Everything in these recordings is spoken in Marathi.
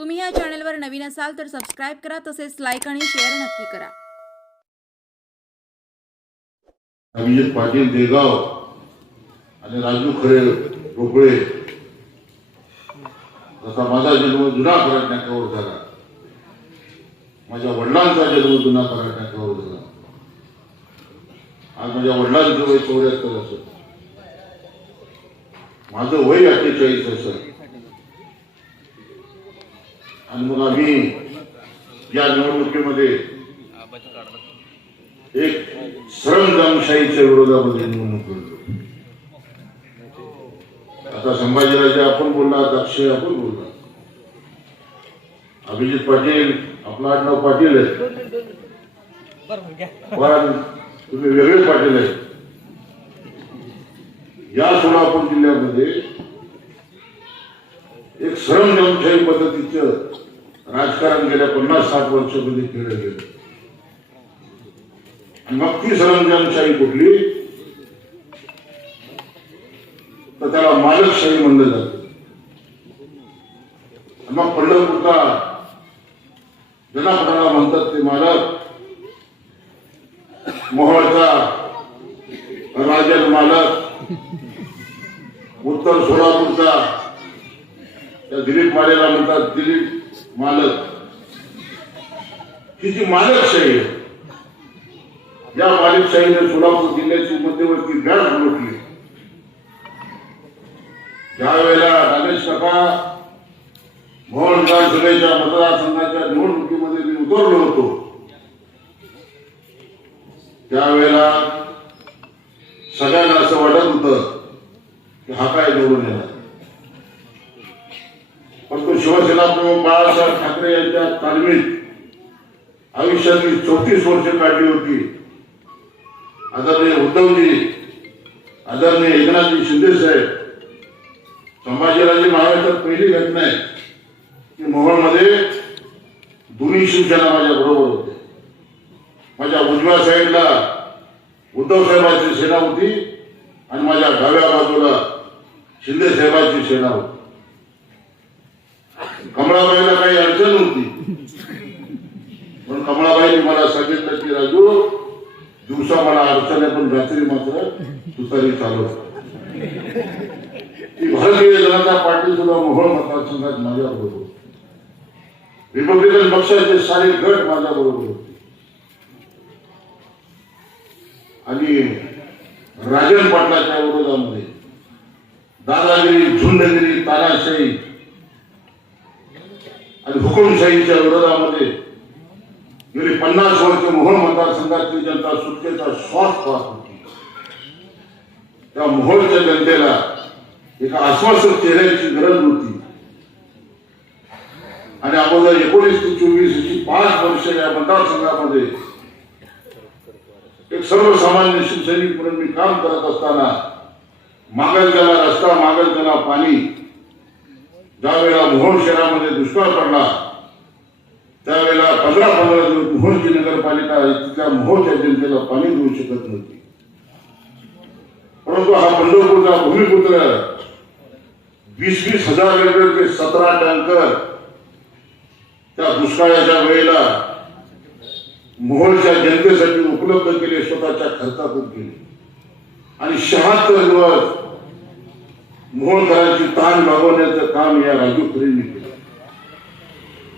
तुम्ही या चॅनलवर नवीन असाल तर सबस्क्राईब करा तसेच लाईक आणि शेअर नक्की करा. अभिजित पाटील देगाव आणि राजू खरे रोकडे जसा माझा जन्म जुना कराड झाला. माझ्या वडिलांचा जन्म जुना कराड झाला. आज माझ्या वडिलांचं वय चौऱ्याहत्तर असत माझं वय अठ्ठेचाळीस असत आणि मग आम्ही या निवडणुकीमध्ये एक सरंजामशाहीच्या विरोधामध्ये निवडणूक करतो आता संभाजीराजे आपण बोलला अक्षय आपण बोलला. अभिजित पाटील आपलं आडनाव पाटील आहे. पण तुम्ही वेगळे पाटील आहे. या सोलापूर जिल्ह्यामध्ये एक सरंजामशाही पद्धतीचं राजकारण गेल्या पन्नास साठ वर्षामध्ये केलं गेलं. आणि मग ती सरंजामशाही कुठली तर त्याला मालकशाही म्हणलं जात. मग पंढरपूरचा ज्यांना म्हणतात ते मालक मोहळचा राजन मालक उत्तर सोलापूरचा त्या दिलीप मालेला म्हणतात दिलीप मालक. तिची मालकशाही या मालिकशाहीने सोलापूर जिल्ह्याची मध्यवर्ती गाठ लुटली ज्यावेळेला रमेश काका मोहन विधानसभेच्या मतदारसंघाच्या निवडणुकीमध्ये मी उतरलो होतो. त्यावेळेला सगळ्यांना असं वाटत होतं की हा काय निवडून येणार? पण तो शिवसेना प्रमुख बाळासाहेब ठाकरे यांच्या तालमीत आयुष्यातली चौतीस वर्ष काढली होती. आदरणीय उद्धवजी आदरणीय एकनाथजी शिंदे साहेब संभाजीराजे महाराष्ट्रात पहिली घटना आहे की मोहोळमध्ये दोन्ही शिवसेना माझ्या बरोबर होते. माझ्या उजव्या साईडला उद्धव साहेबांची सेना होती आणि माझ्या डाव्या बाजूला शिंदे साहेबांची सेना होती. कमळाबाईला काही अडचण होती. पण कमळाबाईने मला सांगितलं की राजू दिवसा मला अडचण आहे पण रात्री मात्र तुतारी चालू ती भारतीय जनता पार्टी सुद्धा मोहोळ मतदारसंघात माझ्या बरोबर रिपब्लिकन पक्षाचे सारे गट माझ्या बरोबर होते. आणि राजन पाटलाच्या विरोधामध्ये दादागिरी झुंडगिरी तानाशाही आणि हुकुमशाहीच्या विरोधामध्ये गेली पन्नास वर्ष मोहोळ मतदारसंघातली जनता सुटकेचा श्वास पास होती. त्या मोहोळच्या जनतेला एका आश्वासक चेहऱ्याची गरज होती. आणि अगोदर एकोणीस ते चोवीस अशी पाच वर्ष या मतदारसंघामध्ये एक सर्वसामान्य शिवसैनिक म्हणून मी काम करत असताना मागल त्याला रस्ता मागल त्याला पाणी ज्यावेळेला मोहोळ शहरामध्ये दुष्काळ पडला त्यावेळेला पंधरा पंधरा दिवस मोहोळची नगरपालिका तिथल्या मोहोळच्या जनतेला पाणी देऊ शकत नव्हती. परंतु हा पंढरपूरचा भूमिपुत्र वीस वीस हजार लिटरचे सतरा टँकर त्या दुष्काळाच्या वेळेला मोहोळच्या जनतेसाठी उपलब्ध केले स्वतःच्या खर्चातून केले. आणि शहात्तर दिवस मोहोळकरांची ताण भागवण्याचं काम या राजू खुरींनी केलं.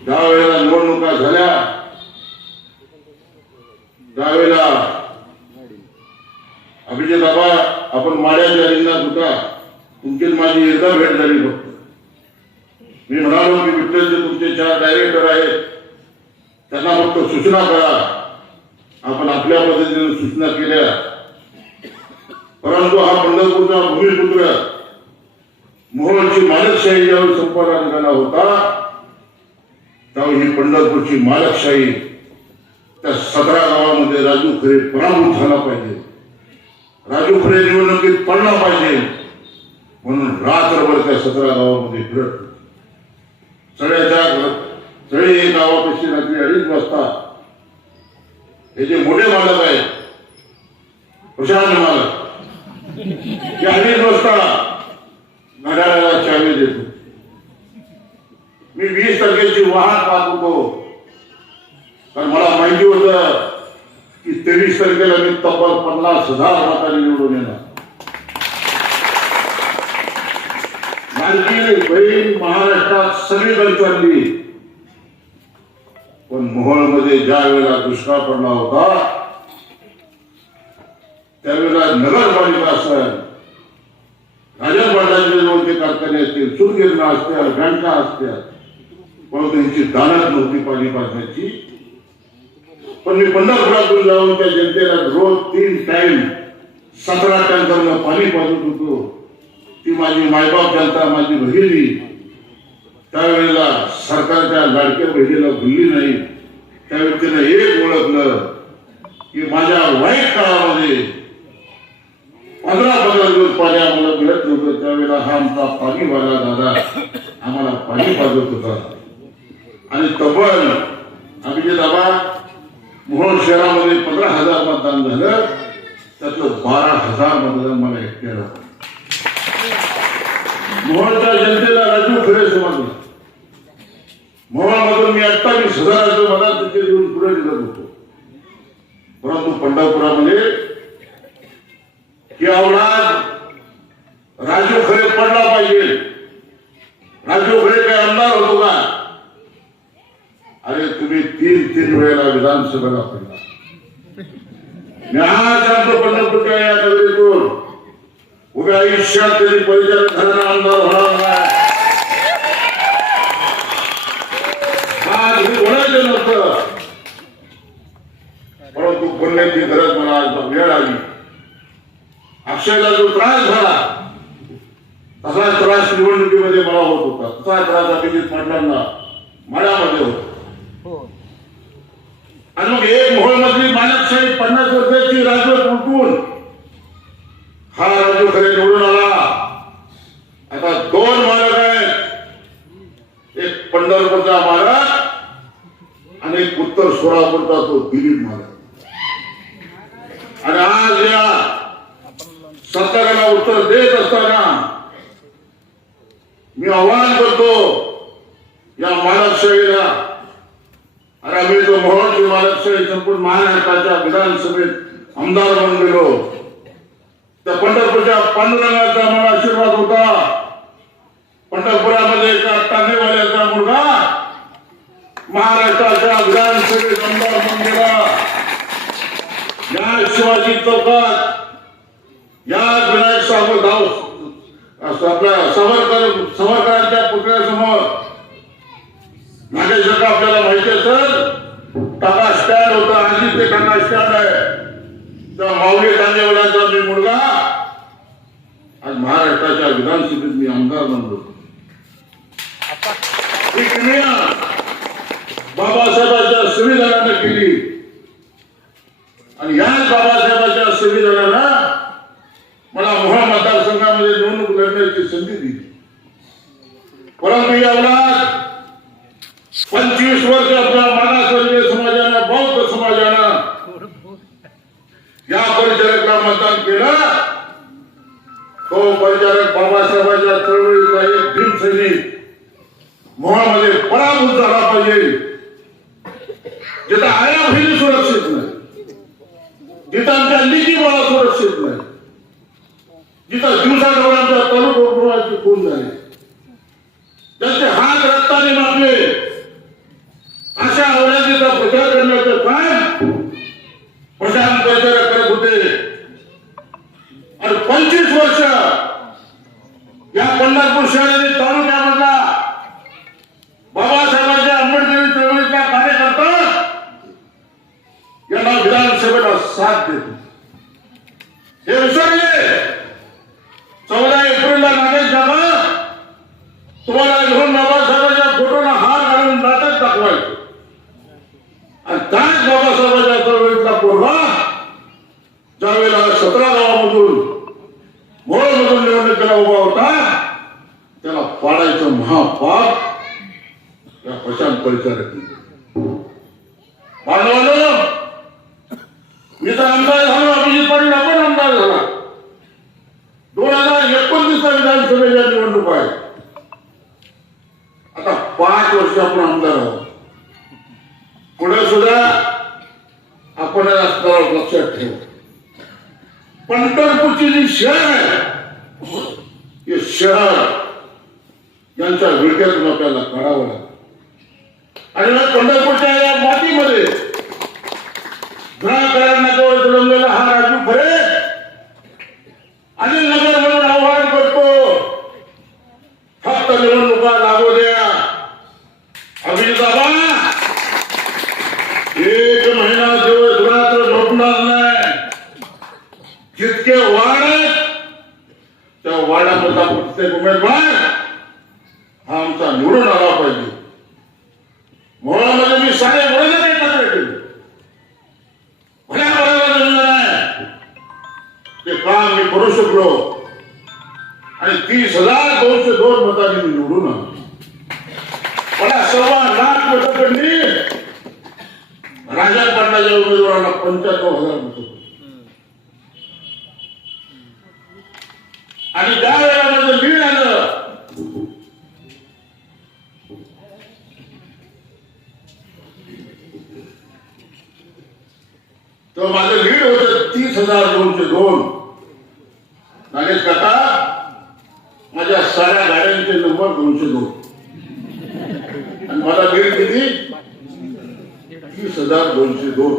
दहा वेळेला निवडणुका झाल्या. त्यावेळेला अभिजित बाबा आपण माड्याच्या रिंगणात होता तुमची माझी एकदा भेट झाली फक्त मी म्हणालो की विठ्ठलचे तुमचे चार डायरेक्टर आहेत त्यांना फक्त सूचना करा. आपण आपल्या पद्धतीने सूचना केल्या. परंतु हा पंढरपूरचा भूमिपुत्र मोहोळची मालकशाही ज्यावेळी संपाला निघाला होता त्यावेळी ही पंढरपूरची मालकशाही त्या सतरा गावामध्ये राजू खरे पराभूत झाला पाहिजे राजू खरे निवडणुकीत पडला पाहिजे म्हणून रात्रभर त्या सतरा गावामध्ये फिरत होते. सगळ्याच्या सगळे गावापेक्षा रात्री अडीच वाजता हे जे मोठे मालक आहेत प्रशांत मालक ते अडीच वाजता घड्याळाला चावी देतो. मी वीस तारखेची वाहन पाहत होतो कारण मला माहिती होतं की तेवीस तारखेला मी तब्बल पन्नास हजार मतांनी निवडून येणार. माझी बहीण महाराष्ट्रात सगळीकडे चालली. पण मोहोळमध्ये ज्या वेळेला दुष्काळ पडला होता त्यावेळेला नगरपालिका असेल राजा पाटलांचे जवळचे कारखाने असतील सुरगिरणा असत्या घंटा असत्या पण त्यांची दानत नव्हती पाणी पाजण्याची पण मी पंढरपुरातून जाऊन त्या जनतेला रोज तीन टाइम सतरा टँकरनं पाणी पाजत होतो. ती माझी मायबाप जनता माझी बहिणी. त्यावेळेला सरकारच्या लाडक्या बहिणीला भुलली नाही. त्यावेळी तिनं एक ओळखलं की माझ्या वाईट काळामध्ये पंधरा पंधरा दिवस पाणी आम्हाला मिळत नव्हतं त्यावेळेला हा आमचा पाणीवाला दादा आम्हाला पाणी पाजत होता आणि तब्बल आम्ही दाबा मोहोळ शहरामध्ये पंधरा हजार मतदान झालं त्यातलं बारा हजार मतदान मला एकट्याला मोहोळच्या जनतेला राजू खरे समजलं मोहोळमधून मी अठ्ठावीस हजाराचं मला तिथे देऊन पुढे निघत होतो परंतु पंढरपुरामध्ये की औलाद राजू खरे पडला पाहिजे. राजू खरे काय आमदार होतो का? अरे तुम्ही तीन तीन वेळेला विधानसभेला पडला. मी आज सांगतो पंढरपूरच्या या नगरीतून उभ्या आयुष्यात तरी परिचारक घराणा आमदार होणार नाही. आज मी होण्याचं नव्हतं. परंतु बोलण्याची गरज मला आज वेळ आली. अक्षयला जो त्रास झाला तसा त्रास निवडणुकीमध्ये मला होत होता. तसा त्रास अभिजित पाटलांना मळ्यामध्ये होता. आणि मग एक मोहोळमधली मालकशाही पन्नास वर्षाची राजवट उलटून हा राजू खरे निवडून आला. आता दोन मालक आहेत. एक पंढरपूरचा मालक आणि एक उत्तर सोलापूरचा तो दिलीप मालक. आणि आज या सरकारला उत्तर देत असताना मी आव्हान करतो या मानवशाहीला अरे आम्ही तो मोहनची मानवशाही संपूर्ण महाराष्ट्राच्या विधानसभेत आमदार म्हणून गेलो. त्या पंढरपूरच्या पांडुरंगाचा मला आशीर्वाद होता. पंढरपुरामध्ये एका टाणेवाल्याचा मुलगा महाराष्ट्राच्या विधानसभेत आमदार म्हणून गेला. या शिवाजी चौकात या विनायक सावरगाव आपल्या सावरकर सावरकरांच्या पुतळ्यासमोर. नागेश जगा आपल्याला माहिती असेल टाटा स्टँड होता आधी ते टाटा स्टँड आहे. त्या माऊली तांदेवाड्याचा मी मुलगा. आज महाराष्ट्राच्या विधानसभेत मी आमदार बनलो. ही क्रिया बाबासाहेबांच्या संविधानाने केली आणि याच बाबासाहेबांच्या संविधानाला मला मोहा मतदारसंघामध्ये निवडणूक लढण्याची संधी दिली परंतु याला पंचवीस वर्ष आपल्या मानासवर्गीय समाजानं बौद्ध समाजानं या परिचारकला मतदान केलं. तो परिचारक बाबासाहेबांच्या चळवळीचा एक भीमसैनिक मोहामध्ये पराभूत झाला पाहिजे. जिथं आया सुरक्षित नाही. जिथं आमच्या लिखी बाळा सुरक्षित नाही. जिथं दिवसा डोळ्यांच्या तरुण कुटुंबाची खून झाली? त्यांचे हात रक्ताने मारले अशा अवलादीचा प्रचार करण्याचं काम प्रशांत परिचारक करत होते. आणि पंचवीस वर्ष या पंढरपूर शहराने तालुक्यामधला बाबासाहेबांच्या आंबेडकरी चळवळीचा कार्यकर्ता यांना विधानसभेला साथ देतो. हे विषय चौदा एप्रिलला नागेश दादा तुम्हाला घेऊन बाबासाहेबांच्या फोटोला हार घालून नाटक आणि त्याच बाबासाहेबांच्या चळवळीतला पोरगा ज्यावेळेला सतरा गावामधून मोळमधून निवडणुकीला उभा होता त्याला पाडायचं महापाप या प्रशांत परिचारक बांधवानो मी तर अंदाज झालो अभिजित पाटील आपण अंदाज झाला. दोन हजार एकोणतीसचा विधानसभेच्या निवडणूक आहे. आता पाच वर्ष आपण आमदार आहोत. पुढे सुद्धा आपण रस्त्यावर लक्षात ठेवू. पंढरपूरची जी शहर आहे हे शहर यांचा विळख्यातून आपल्याला करावा लागतो. आणि मग पंढरपूरच्या या मातीमध्ये ग्रहकारांना जवळ जन्मलेला हा राजू खरे तर माझं लीड होत तीस हजार दोनशे दोन. नागेश काका माझ्या साऱ्या गाड्यांचे नंबर दोनशे दोन. आणि मला लीड किती तीस हजार दोनशे दोन.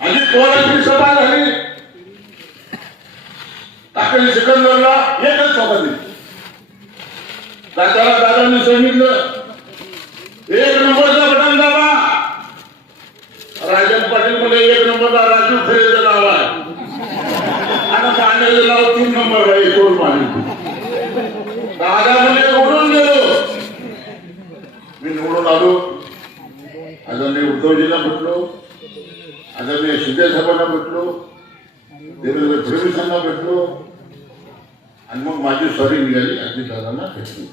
अजित पवारांची सभा झाली. टाकली सिकंदरला एकच सभा दिली. दादाला दादांनी सांगितलं एक नंबर बटन दाबा राजन पाटील मध्ये एक नंबरला राजू खरेचं नाव आहे आणि पाण्याचं नाव तीन नंबर आहे कोण पाणी दादा म्हणजे उडून गेलो मी निवडून आलो आदरणीय उद्धवजींना भेटलो आदरणीय साहेबांना भेटलो देवेंद्र फडणवीसांना भेटलो आणि मग माझी सॉरी निघाली अजित दादांना भेटली.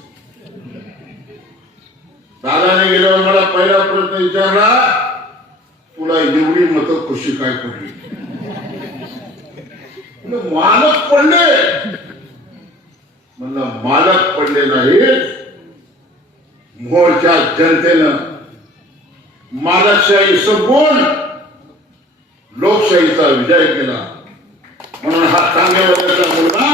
दादाने गेल्यावर मला पहिला प्रश्न विचारला तुला एवढी मत कशी काय पडली? मालक पडले. म्हणलं मालक पडले नाही मोर्चा जनतेनं मालकशाही संपवून लोकशाहीचा विजय केला. म्हणून हा चांगल्या मुलगा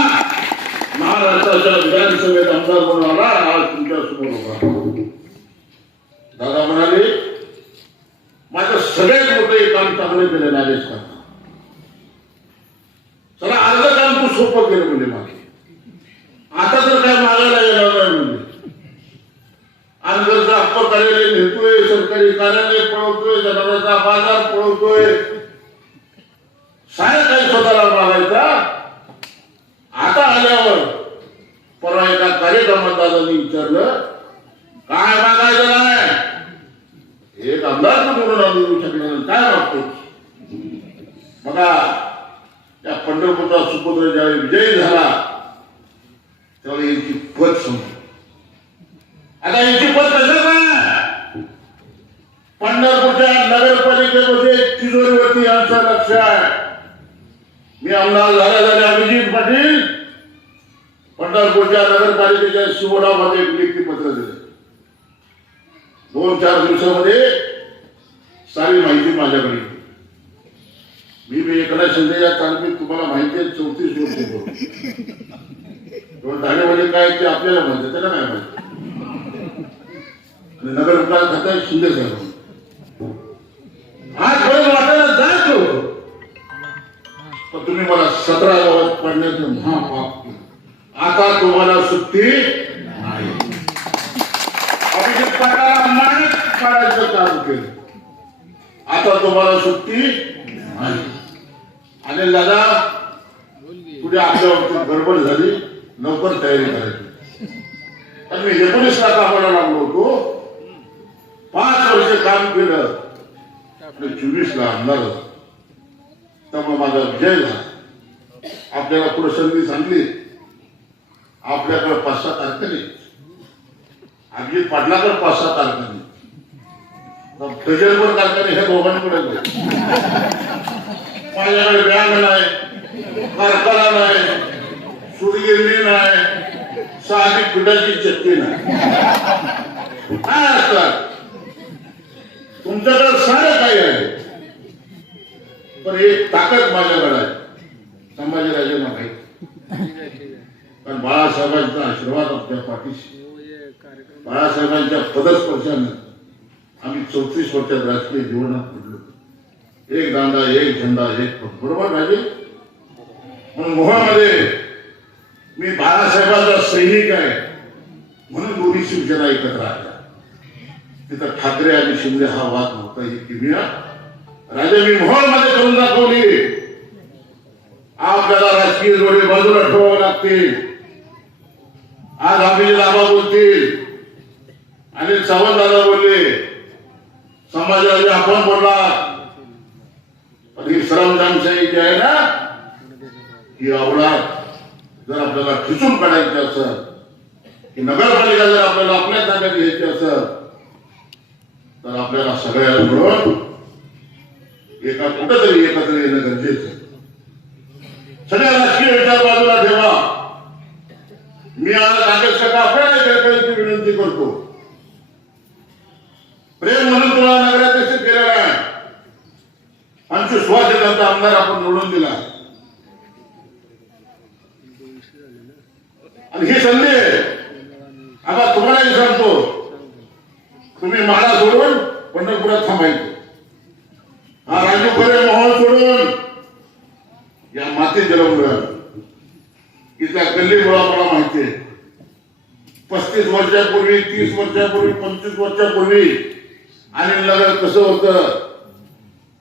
महाराष्ट्राच्या विधानसभेत आमदार म्हणून आला आज तुमच्यासमोर होता दादा म्हणाले माझं सगळ्यात मोठं एक काम चांगले केले नागेश काका. चला अर्ध काम तू सोपं केलं म्हणजे मागे. आता तर काय मागायला येणार नाही म्हणजे. आणि जर जास्त कार्यालय नेतोय सरकारी कार्यालय पळवतोय जनावरांचा बाजार पळवतोय साय काही स्वतःला मागायचा आता आल्यावर परवा एका कार्यक्रमात दादांनी विचारलं काय मागायचं नाही? एक अंदाज म्हणून आम्ही येऊ शकले नाही. काय मागतो बघा त्या पंढरपूरचा सुपुत्र ज्यावेळी विजयी झाला त्यावेळी यांची पद समज आता यांची पद कसं काय पंढरपूरच्या नगरपालिकेमध्ये तिजोरीवरती यांचं लक्ष आहे. मी आमदार झाल्या झाल्या अभिजित पाटील पंढरपूरच्या नगरपालिकेच्या शिवडामध्ये एक पत्र दिलं. दोन चार दिवसामध्ये सारी माहिती माझ्याकडे मी मी बी एकनाथ शिंदे या तालमीत तुम्हाला माहिती आहे चौतीस वर्ष करू काय ते आपल्याला माहिती त्याला काय माहिती आणि नगर विकास खात्यात शिंदे साहेब. तुम्हाला सुट्टी? नाही. अभिजित काढायचं काम केलं. आता तुम्हाला सुट्टी? नाही. आणि दादा कुठे आपल्या गडबड झाली लवकर तयारी करायची. पण मी एकोणीस ला कामाला लागलो होतो. पाच वर्ष काम केलं. आणि चोवीस ला आमदार त्यामुळे माझा विजय झाला. आपल्याला पुढे संधी सांगली. आपल्याकडे पाच सहा कारखाने अभिजित पाटलाकडे पाच सहा कारखाने गजलपूर कारखाने हे दोघांकडे माझ्याकडे व्यायाम नाही कारखाना नाही सुरगिरणी नाही साधी पिठाची चक्की नाही. काय असतात तुमच्याकडे सारं काही आहे. पण एक ताकद माझ्याकडे आहे. राजे माहिती कारण बाळासाहेबांचा आशीर्वाद आपल्या पाठीशी. बाळासाहेबांच्या पदस्पर्शानं आम्ही चौतीस वर्षात राजकीय जीवनात पडलो. एक दांडा एक झेंडा एक बरोबर राजे? म्हणून मोहामध्ये मी बाळासाहेबांचा सैनिक आहे. म्हणून दोन्ही शिवसेना एकत्र आल्या तिथं ठाकरे आणि शिंदे हा वाद नव्हता ही किमिया. राजे मी मोहनमध्ये करून दाखवली. आपल्याला राजकीय जोडे बाजूला ठेवावे लागतील. आज आम्ही दाबा बोलतील. आणि चव्हाण दादा बोलले समाजाचे आपण बोलला पण ही सरंजामशाही जी आहे ना ही आवडात जर आपल्याला खिचून काढायची असेल की नगरपालिका जर आपल्याला आपल्या ताब्यात घ्यायची असेल तर आपल्याला सगळ्या मिळून एका कुठंतरी एकत्र येणं गरजेचं सगळ्या राजकीय विचार बाजूला ठेवा. मी आज राकेश विनंती करतो. प्रेम म्हणून तुम्हाला नगराध्यक्ष केलेला आहे. पंचवीस वर्षाचा आमदार आपण निवडून दिला. आणि ही संधी आता तुम्हालाही सांगतो. तुम्ही माळा सोडून पंढरपुरात थांबायचं. हा राजू खरे मोहन सोडून या मातीत जलवून इथल्या गल्ली मुळापणा पस्तीस वर्षापूर्वी तीस वर्षापूर्वी पंचवीस वर्षापूर्वी. आणि लग्न कसं होतं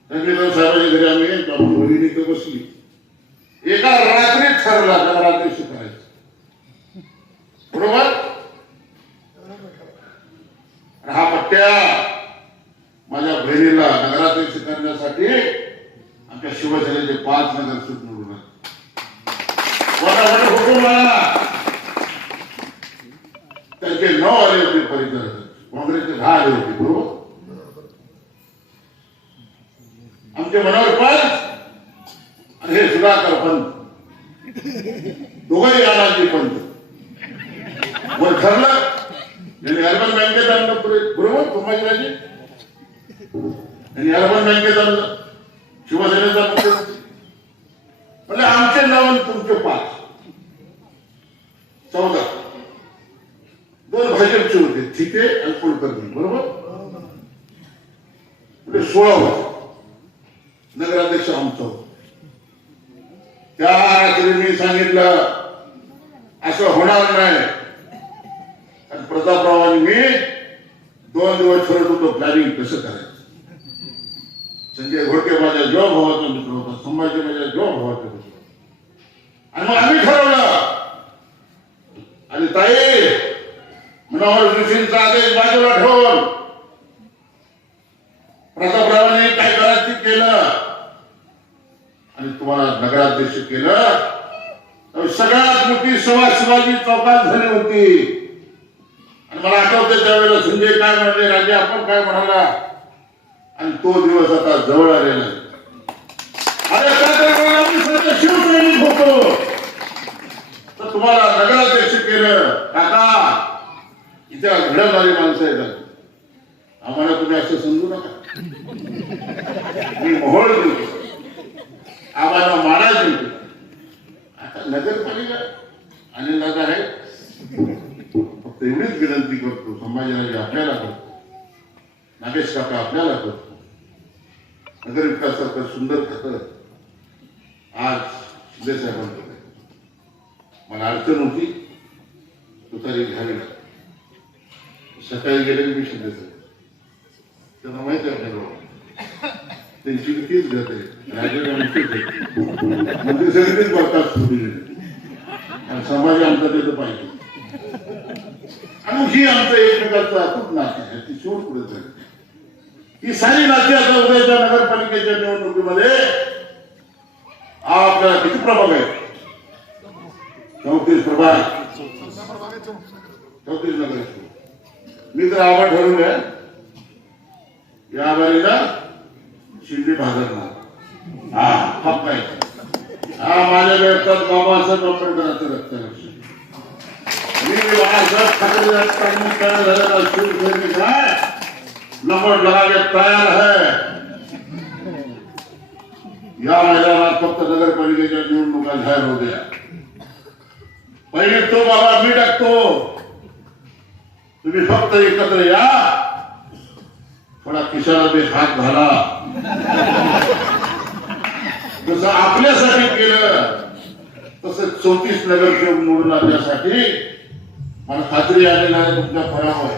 संगीता साहेबांच्या घरी आम्ही बहिणी तर बसली. एका रात्रीत ठरला त्या रात्री शिकायचं. बरोबर? हा पट्ट्या माझ्या बहिणीला नगराध्यक्ष शिकण्यासाठी आमच्या शिवसेनेचे पाच नगरसेवक निवडून आले. हुकूम त्यांचे नऊ आले होते परिसर काँग्रेसचे दहा आले होते बरोबर? आमचे मनोहर पंत आणि हे सुधाकर पंत दोघंही आणायचे पंत वर ठरलं यांनी अर्बन बँकेत आणलं पुढे- बरोबर संभाजीराजे? यांनी अर्बन बँकेत आणलं. शिवसेनेचा मुख्यमंत्री. म्हणजे आमचे नाव आणि तुमचे पाच. चौदा. दोन भाजपचे होते ठीक आहे आणि कुलकर्णी बरोबर? म्हणजे सोळा नगराध्यक्ष आमचा. त्या रात्री मी सांगितलं असं होणार नाही. आणि प्रतापरावांनी मी दोन दिवस ठरत होतो प्लॅनिंग कसं करायचं? संजय घोडके माझ्या जेव्हा भावाचा मित्र होता संभाजी माझ्या जेव्हा भावाचा मित्र आणि मग आम्ही ठरवलं. आणि ताई नवल ऋषींचा आदेश बाजूला ठेवून प्रतापरावांनी काय करायचं केलं. आणि तुम्हाला नगराध्यक्ष केलं. तर सगळ्यात मोठी सभा शिवाजी चौकात झाली होती. आणि मला आठवतं त्यावेळेला संजय काय म्हणले राजे आपण काय म्हणाला? आणि तो दिवस आता जवळ आलेला अरे शिवसैनिक होतो. तर तुम्हाला नगराध्यक्ष इतक्या घडवणारी माणसं येतात. आम्हाला तुम्ही असं समजू नका. मी मोहोळ देतो आम्हाला माडा देतो आता नगरपालिका आणि नगर आहे. फक्त एवढीच विनंती करतो संभाजीराजे आपल्याला करतो नागेश काका आपल्याला करतो. नगर विकासाचं सुंदर खातं आज शिंदे साहेबांकडे मला अडचण होती तुतारी घ्यावी लागली. सकाळी गेले की मी शिंदे साहेब त्यांना माहिती आहे आपल्याला त्यांची तीच गत आहे राजकीय तीच आहे मंत्री सगळीच बघतात सुरू आणि समाज आमचा तिथं पाहिजे आणि ही आमचं एकमेकाचं अतूट नातं आहे ती सोड पुढे झाली ही सारी नाती आता उद्याच्या नगरपालिकेच्या निवडणुकीमध्ये आपल्याला किती प्रभाग आहेत चौतीस प्रभाग चौतीस नगर मी तर आवाज ठरवलं या बारीला शिंदे भाजपणार हा हप्पा पाहिजे हा माझ्या रक्तात बाबासाहेब आंबेडकरांचं रक्त मी बाळासाहेब ठाकरे यांनी तयार झालेला शिवसैनिक आहे. नंबर लगावे तयार है या मैदानात फक्त नगरपालिकेच्या निवडणुका जाहीर होत्या पहिले तो बाबा मी टाकतो. तुम्ही फक्त एकत्र या. थोडा खिशाला हात घाला. जसं आपल्यासाठी केलं तसं चौतीस नगरसेवक निवडून आणण्यासाठी मला खात्री आलेला आहे तुमच्या फळावर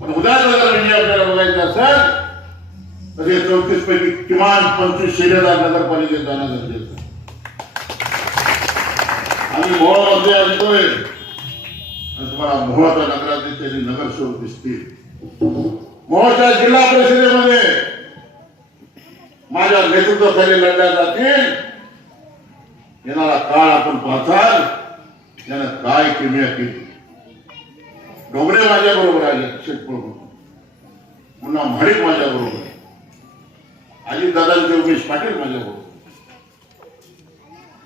पण उद्या जर म्हणजे आपल्याला बघायचं असेल तर हे चौतीस पैकी किमान पंचवीस शेरेदार नगरपालिकेत जाणं गरजेचं आणि आम्ही मोहमध्ये आणतोय. तुम्हाला मोहाच्या नगराध्यक्ष आणि नगरसेवक दिसतील. मोहाच्या जिल्हा परिषदेमध्ये माझ्या नेतृत्वाखाली लढल्या जातील. येणारा काळ आपण पाहताल. त्यानं काय किमया केली. डोंगरे माझ्या बरोबर आले शेठ पुन्हा म्हाडिक माझ्या बरोबर अजित दादांचे उमेश पाटील माझ्या बरोबर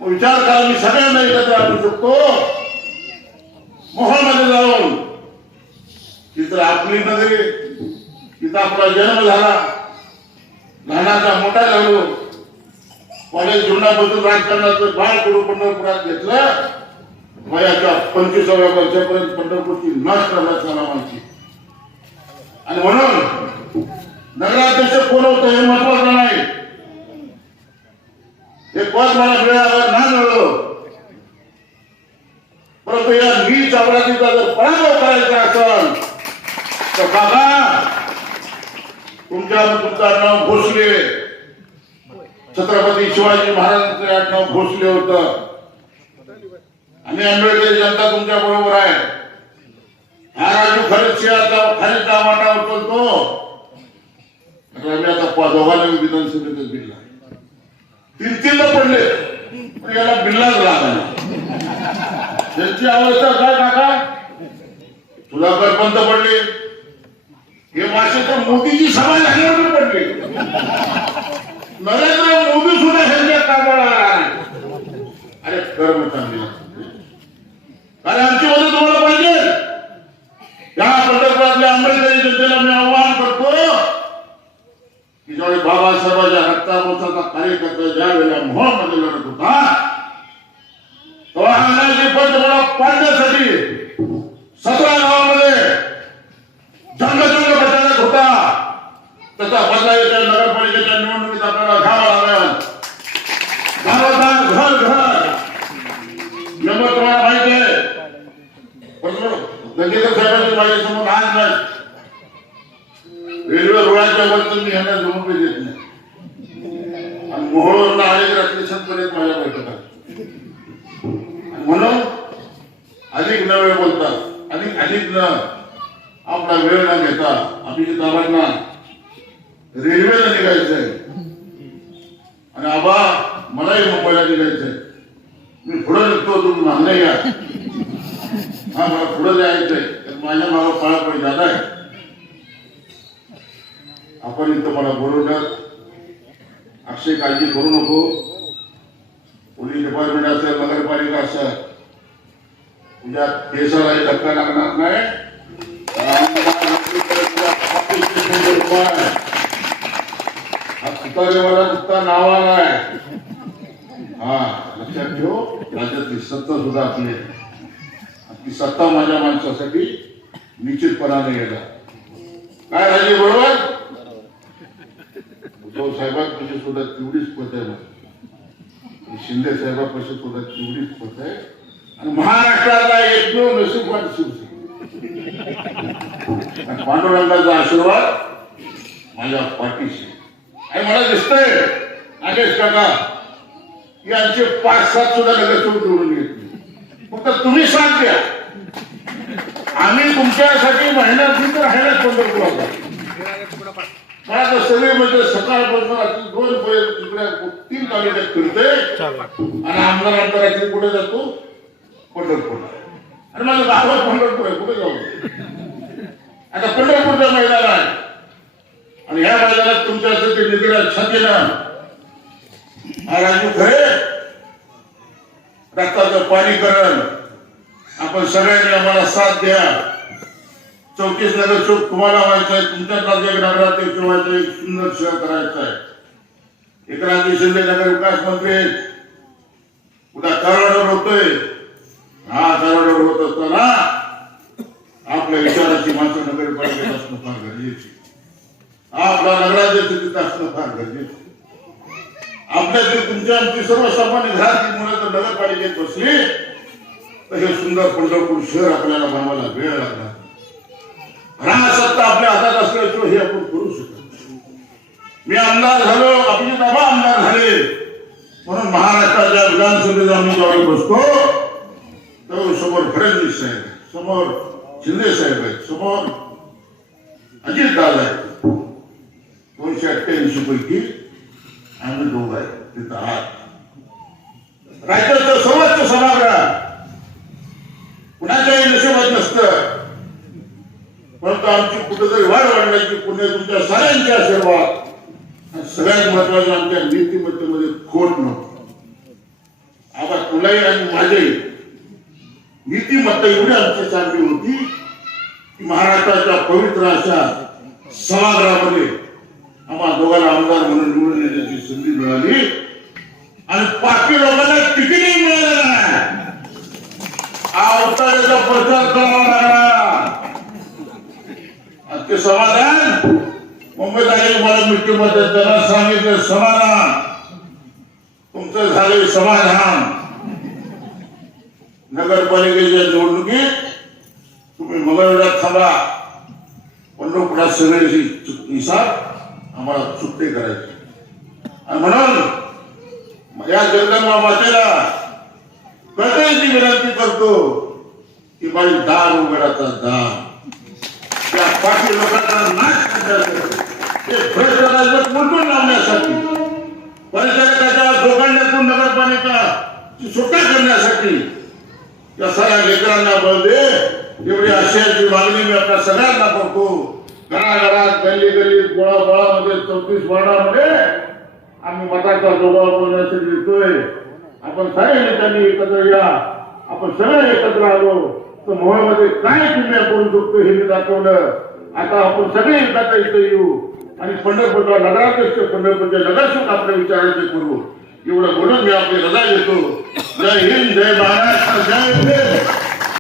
विचार करा मी सगळ्यांना एकत्र आणू शकतो. मोहनमध्ये जाऊन तिथं आपली नगरी तिथं आपला जन्म झाला. लहानाचा मोठा झालो. कॉलेज जीवनाबद्दल राजकारणाचं बाळ करून पंढरपुरात घेतलं? वयाच्या पंचवीसाव्या वर्षापर्यंत पंढरपूरची नाश करण्यात आला आणि म्हणून नगराध्यक्ष कोण होतं हे महत्वाचं नाही. हे पद मला मिळालं ना मिळालं. परंतु या ही चौरातीचा जर पराभव करायचा असेल तर बाबा तुमच्या तुमचं नाव भोसले. छत्रपती शिवाजी महाराजांचं नाव भोसले होत. आणि आंबेडकर जनता तुमच्या बरोबर आहे. हा राजू खरेच शिवाचा खालीचा वाटा उचलतो. रवी आता दोघांनी विधानसभेतच बिल्ला तीन तीनला पडले पण याला बिल्लाच लागला त्यांची अवस्था काय काका? तुला काय बंद पडले हे मासे तर मोदीची सभा झाल्यावर पडले. नरेंद्र मोदी सुद्धा ह्यांच्या कामाला अरे कर्म चांगली अरे आमची मदत तुम्हाला पाहिजे? या पंढरपुरातल्या आंबेडकरी जनतेला मी आव्हान करतो की ज्यावेळी बाबासाहेबांच्या रक्तामोचाचा कार्यकर्ता ज्या वेळेला मोहनमध्ये लढत होता सोळा अंगाची पद तुम्हाला पाडण्यासाठी सतरा गावामध्ये जंगजंग बचावण्यात होता त्याचा बदला येत्या नगरपालिकेच्या निवडणुकीत आपल्याला घ्यावा लागेल. गावात घर घर. मेंबर तुम्हाला माहिती आहे. बरोबर गंगेकर साहेबांची माझ्यासमोर आज नाही रेल्वे रुळाच्या वरतून मी ह्यांना रुपये देत नाही. आणि मोहोळवरून आले रात्री संपर्यंत माझ्या बैठकात. आणि म्हणून अनेक न वेळ बोलतात. आणि अनेक न आपला वेळ न घेता आम्ही दाबांना रेल्वेला निघायचंय. आणि आबा मलाही मुंबईला निघायचंय. मी पुढे निघतो तुम्ही मागणे या हा मला पुढे जायचंय. तर माझ्या मागं पळापळी झालाय आपण इथं मला बोलवण्यात अक्षय काळजी करू नको. पोलीस डिपार्टमेंट असेल नगरपालिका असेल तुझ्या केसालाही धक्का लागणार नाही. हा तुतारीवाला नुसता नावाला आहे हा लक्षात ठेव राज्यातली सत्ता सुद्धा आपली ती सत्ता माझ्या माणसासाठी निश्चितपणाने येणार. काय राजे बरोबर? उद्धव साहेबांपाशी सुद्धा तेवढीच पत आहे. शिंदे साहेबांपाशी सुद्धा तेवढीच पत आहे. आणि महाराष्ट्राला येतो नशीबवान शिवसेना. आणि पांडुरंगाचा आशीर्वाद माझ्या पाठीशी. आणि मला दिसतंय नागेश काका यांचे पाच सात सुद्धा लगेच निवडून घेतले फक्त तुम्ही साथ द्या. आम्ही तुमच्यासाठी महिन्यात राहायला पंढरपुरात मला तर सगळे म्हणजे सकाळपासून रात्री दोन पर्यंत इकडे तीन तालुक्यात फिरते आणि आमदार आमदाराची कुठे जातो? पंढरपूरला. आणि माझं गावात पंढरपूर आहे कुठे जाऊ? आता पंढरपूरचं मैदान आहे. आणि ह्या मैदानात तुमच्यासाठी निधीला छातीनं हा राजू खरे? रक्ताचं पाणी करण आपण सगळ्यांनी आम्हाला साथ द्या. चौतीस नगर चौक तुम्हाला व्हायचं आहे तुमच्यातला एक नगराध्यक्ष व्हायचं एक सुंदर शहर करायचं आहे. एकनाथजी शिंदे नगर विकास मंत्री. उद्या कराडावर होतोय. हा कराडावर होत असताना आपल्या विचाराची माणसं नगरपालिकेत असणं फार गरजेची. आपला नगराध्यक्ष तिथं असणं फार गरजेचं. आपल्यातील तुमच्या आमची सर्वसामान्य घरातील मुलं जर नगरपालिकेत बसली तर हे सुंदर पंढरपूर शहर आपल्याला बनवायला वेळ लागणार. राज सत्ता आपल्या हातात असल्याशिवाय हे आपण करू शकतो मी आमदार झालो आपली बाबा आमदार झाले. म्हणून महाराष्ट्राच्या विधानसभेत आम्ही ज्यावेळी बसतो तेव्हा समोर फडणवीस साहेब समोर शिंदे साहेब आहेत समोर अजित दादा आहेत. दोनशे अठ्ठ्याऐंशी पैकी आम्ही दोघ आहे तिथं आहात. राज्याचं सर्वोच्च सभागृह. कुणाच्याही नशिबात नसतं. परंतु आमची कुठेतरी वाढ वाढण्याची पुण्य तुमच्या सगळ्यांची आशीर्वाद आणि सगळ्यात महत्वाचं आमच्या नीतिमत्तेमध्ये खोट नव्हतं. आता तुलाही आणि माझे नीतिमत्ता एवढी आमची चांगली होती की महाराष्ट्राच्या पवित्र अशा सभागृहामध्ये आम्हा दोघांना आमदार म्हणून निवडून येण्याची संधी मिळाली. आणि बाकी लोकांना तिकीटही मिळालं नाही. अवताराचा प्रचार करावा लागला आणि ते समाधान. मुंबईत आलेले मला मुख्यमंत्री त्यांना सांगितलं समाधान. तुमचं झाले समाधान. नगरपालिकेच्या निवडणुकीत तुम्ही मंगळवेळात थांबा. पंढरपुरात सगळ्याची हिसाब आम्हाला चुकते करायचे. आणि म्हणून या जगदंबा मातेला कधीची विनंती करतो की बाई दार उघडाचा दार. बाकी लोकांना नाश करण्यासाठी ते भ्रष्ट राज्यात लावण्यासाठी परिसराच्या दोघांण्यातून नगरपालिका सुटका करण्यासाठी या सगळ्या लेकरांना बळ दे. एवढी आशयाची मागणी मी आपल्या सगळ्यांना करतो. घराघरात गल्ली गल्ली गोळा गोळामध्ये चौतीस वॉर्डामध्ये आम्ही मताचा जोगा बोलण्यासाठी येतोय. आपण सगळ्या नेत्यांनी एकत्र या. आपण सगळे एकत्र आलो. तर मोहमध्ये काय तुम्ही करू शकतो हे मी दाखवलं. आता आपण सगळे एकत्र इथे येऊ आणि पंढरपूरचा नगराध्यक्ष पंढरपूरच्या नगरसेवक आपल्या विचारांचे करू. एवढं बोलून मी आपली रजा घेतो. जय हिंद जय महाराष्ट्र जय हिंद.